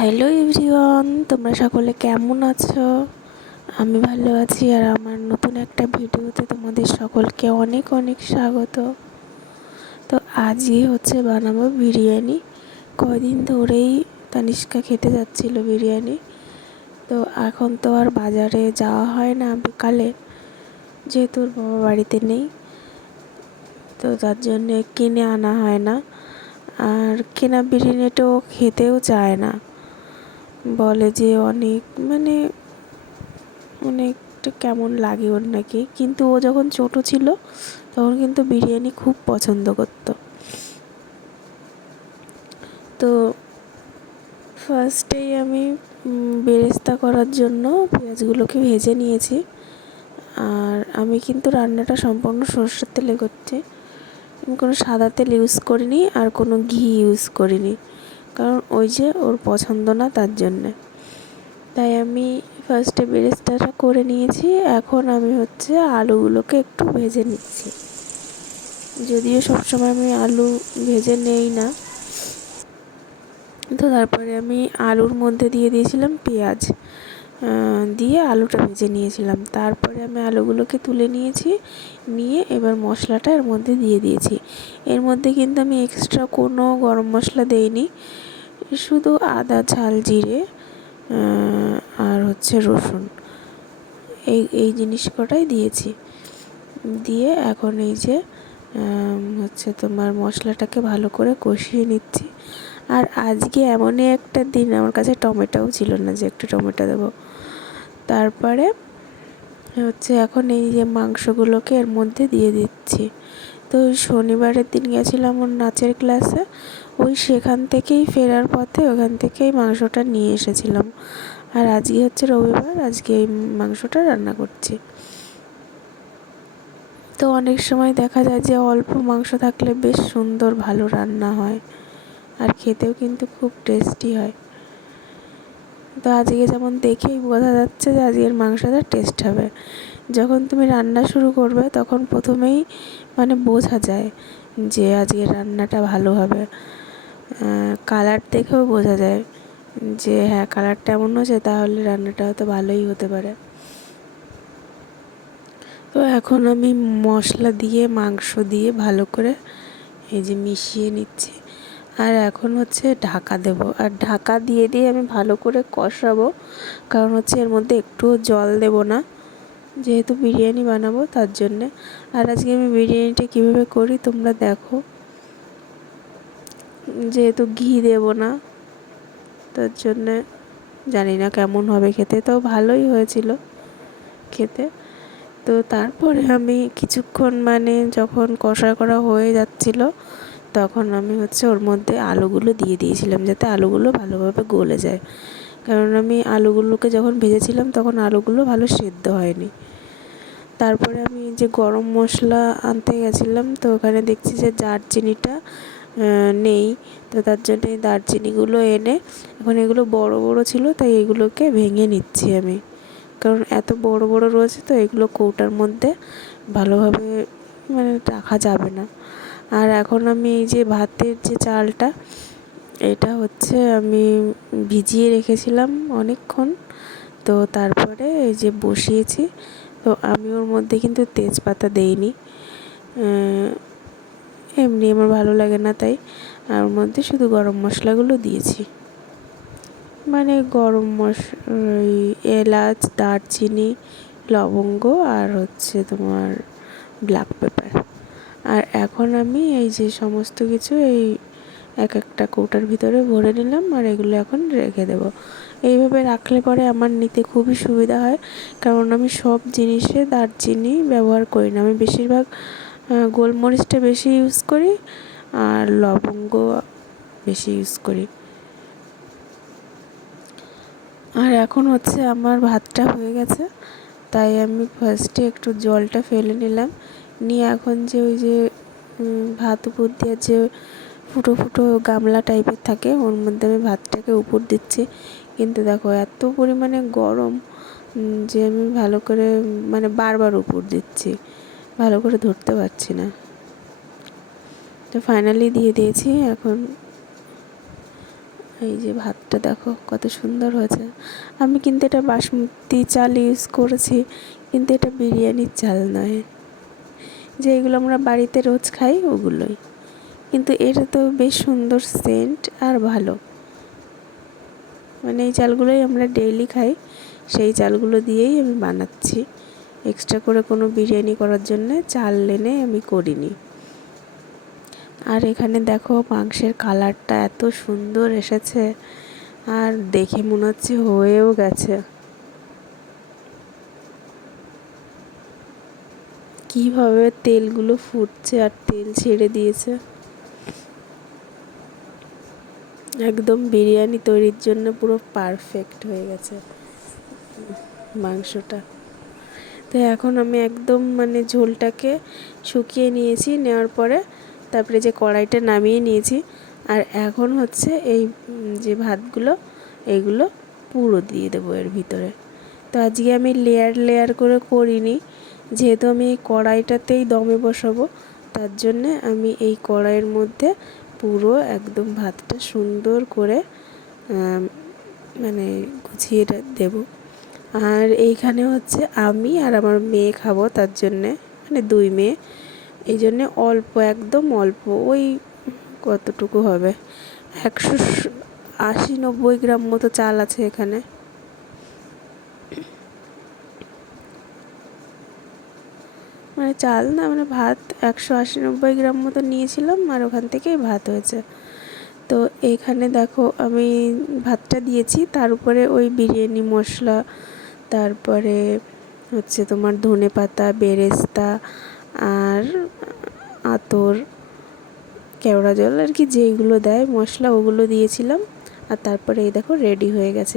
Hello everyone, তোমরা সকলে কেমন আছো? আমি ভালো আছি। আর আমার নতুন একটা ভিডিওতে তোমাদের সকলকে অনেক অনেক স্বাগত। তো আজকে বানাবো বিরিয়ানি। কদিন ধরেই তানিষ্কা খেতে যাচ্ছিল বিরিয়ানি। তো এখন তো আর বাজারে যাওয়া হয় না বিকালে, যেহেতু ওর বাবা বাড়িতে নেই, তো তার জন্যে কিনে আনা হয় না। আর কেনা বিরিয়ানিটাও খেতেও চায় না, বলে যে অনেকটা কেমন লাগে ওর নাকি। কিন্তু ও যখন ছোট ছিল তখন কিন্তু বিরিয়ানি খুব পছন্দ করতো। তো ফার্স্টেই আমি বেরেস্তা করার জন্য পেঁয়াজগুলোকে ভেজে নিয়েছি। আর আমি কিন্তু রান্নাটা সম্পূর্ণ সরষের তেলে করছি। আমি কোনো সাদা তেল ইউজ করিনি আর কোনো ঘি ইউজ করিনি, কারণ ওই যে ওর পছন্দ না, তার জন্যে। তাই আমি ফার্স্টে বেরেস্তাটা করে নিয়েছি। এখন আমি আলুগুলোকে একটু ভেজে নিচ্ছি। যদিও সবসময় আমি আলু ভেজে নেই না। তো তারপরে আমি আলুর মধ্যে দিয়ে দিয়েছিলাম পেঁয়াজ, দিয়ে আলুটা ভেজে নিয়েছিলাম। তারপরে আমি আলুগুলোকে তুলে নিয়েছি, নিয়ে এবার মশলাটা এর মধ্যে দিয়ে দিয়েছি। এর মধ্যে কিন্তু আমি এক্সট্রা কোনো গরম মশলা দেইনি, শুধু আদা, ঝাল, জিরে আর রসুন, এই জিনিস কটাই দিয়েছি। দিয়ে এখন এই যে তোমার মশলাটাকে ভালো করে কষিয়ে নিচ্ছি। আর আজকে এমনই একটা দিন, আমার কাছে টমেটোও ছিল না যে একটু টমেটো দেবো। তারপরে এখন এই যে মাংসগুলোকে এর মধ্যে দিয়ে দিচ্ছি। তো শনিবারের দিন গেছিলাম ওর নাচের ক্লাসে, সেখান থেকেই ফেরার পথে ওখান থেকেই মাংসটা নিয়ে এসেছিলাম। আর আজকে রবিবার, আজকে এই মাংসটা রান্না করছি। তো অনেক সময় দেখা যায় যে অল্প মাংস থাকলে বেশ সুন্দর ভালো রান্না হয়, আর খেতেও কিন্তু খুব টেস্টি হয়। তো আজকে যেমন দেখেই বোঝা যাচ্ছে যে আজকের মাংসটা টেস্ট হবে। যখন তুমি রান্না শুরু করবে তখন প্রথমেই বোঝা যায় যে আজকের রান্নাটা ভালো হবে। কালার দেখেও বোঝা যায় যে হ্যাঁ, কালারটা এমন হয়েছে, তাহলে রান্নাটা হয়তো ভালোই হতে পারে। তো এখন আমি মশলা দিয়ে মাংস দিয়ে ভালো করে এই যে মিশিয়ে নিচ্ছি। আর এখন ঢাকা দেব, আর ঢাকা দিয়ে দিয়ে আমি ভালো করে কষাবো, কারণ এর মধ্যে একটুও জল দেব না, যেহেতু বিরিয়ানি বানাবো তার জন্যে। আর আজকে আমি বিরিয়ানিটা কীভাবে করি তোমরা দেখো। যেহেতু ঘি দেব না, তার জন্যে জানি না কেমন হবে খেতে, তো ভালোই হয়েছিল খেতে। তো তারপরে আমি কিছুক্ষণ যখন কষা করা হয়ে যাচ্ছিল, তখন আমি ওর মধ্যে আলুগুলো দিয়ে দিয়েছিলাম, যাতে আলুগুলো ভালোভাবে গলে যায়। কারণ আমি আলুগুলোকে যখন ভেজেছিলাম তখন আলুগুলো ভালো সেদ্ধ হয়নি। তারপরে আমি যে গরম মশলা আনতে গেছিলাম, তো ওখানে দেখছি যে দারচিনিটা নেই। তো তার জন্য এই দারচিনিগুলো এনে, এখন এগুলো বড় বড় ছিল তাই এগুলোকে ভেঙে নিচ্ছি আমি, কারণ এত বড় বড় রয়েছে তো এগুলো কৌটার মধ্যে ভালোভাবে রাখা যাবে না। আর এখন আমি এই যে ভাতের যে চালটা, এটা আমি ভিজিয়ে রেখেছিলাম অনেকক্ষণ। তো তারপরে এই যে বসিয়েছি। তো আমি ওর মধ্যে কিন্তু তেজপাতা দেইনি, এমনি আমার ভালো লাগে না তাই। আর ওর মধ্যে শুধু গরম মশলাগুলো দিয়েছি, গরম এলাচ, দারচিনি, লবঙ্গ আর তোমার ব্ল্যাক পেপার। আর এখন আমি এই যে সমস্ত কিছু এই এক একটা কৌটার ভিতরে ভরে নিলাম, আর এগুলো এখন রেখে দেব। এইভাবে রাখলে পরে আমার নিতে খুবই সুবিধা হয়, কারণ আমি সব জিনিসে দারচিনি ব্যবহার করি না। আমি বেশিরভাগ গোলমরিচটা বেশি ইউজ করি আর লবঙ্গ বেশি ইউজ করি। আর এখন আমার ভাতটা হয়ে গেছে, তাই আমি ফার্স্টে একটু জলটা ফেলে নিলাম, নিয়ে এখন যে ওই যে ভাত উপর দিয়ে যে ফুটো ফুটো গামলা টাইপের থাকে, ওর মধ্যে আমি ভাতটাকে উপর দিচ্ছি। কিন্তু দেখো এত পরিমাণে গরম যে আমি ভালো করে বারবার উপর দিচ্ছি, ভালো করে ধরতে পারছি না। তো ফাইনালি দিয়ে দিয়েছি। এখন এই যে ভাতটা দেখো কত সুন্দর হয়েছে। আমি কিন্তু এটা বাসমতি চাল ইউজ করেছি, কিন্তু এটা বিরিয়ানির চাল নয়, যে এগুলো আমরা বাড়িতে রোজ খাই ওগুলোই। কিন্তু এটা তো বেশ সুন্দর সেন্ট আর ভালো, মানে এই চালগুলোই আমরা ডেইলি খাই, সেই চালগুলো দিয়েই আমি বানাচ্ছি। এক্সট্রা করে কোনো বিরিয়ানি করার জন্য চাল এনে আমি করিনি। আর এখানে দেখো মাংসের কালারটা এত সুন্দর এসেছে, আর দেখে মনে হচ্ছে হয়েও গেছে। কিভাবে তেলগুলো ফুটছে আর তেল ছেড়ে দিয়েছে, একদম বিরিয়ানি তৈরির জন্য পুরো পারফেক্ট হয়ে গেছে মাংসটা। তো এখন আমি একদম মানে ঝোলটাকে শুকিয়ে নিয়েছি, নেওয়ার পরে তারপরে যে কড়াইটা নামিয়ে নিয়েছি। আর এখন হচ্ছে এই যে ভাতগুলো, এইগুলো পুরো দিয়ে দেবো এর ভিতরে। তো আজকে আমি লেয়ার লেয়ার করে করিনি, যেহেতু আমি এই কড়াইটাতেই দমে বসাবো, তার জন্যে আমি এই কড়াইয়ের মধ্যে পুরো একদম ভাতটা সুন্দর করে মানে গুছিয়ে দেবো। আর এইখানে হচ্ছে আমি আর আমার মেয়ে খাবো, তার জন্যে মানে 2 মেয়ে, এই জন্যে অল্প, একদম অল্প, ওই কতটুকু হবে 180-90 গ্রাম মতো চাল আছে এখানে। মানে চাল না, মানে ভাত 180-90 গ্রাম মতো নিয়েছিলাম, আর ওখান থেকেই ভাত হয়েছে। তো এইখানে দেখো আমি ভাতটা দিয়েছি, তার উপরে ওই বিরিয়ানি মশলা, তারপরে হচ্ছে তোমার ধনেপাতা, বেরেস্তা আর আতর, কেওড়া জল আর কি যেইগুলো দেয় মশলা, ওগুলো দিয়েছিলাম। আর তারপরে এই দেখো রেডি হয়ে গেছে।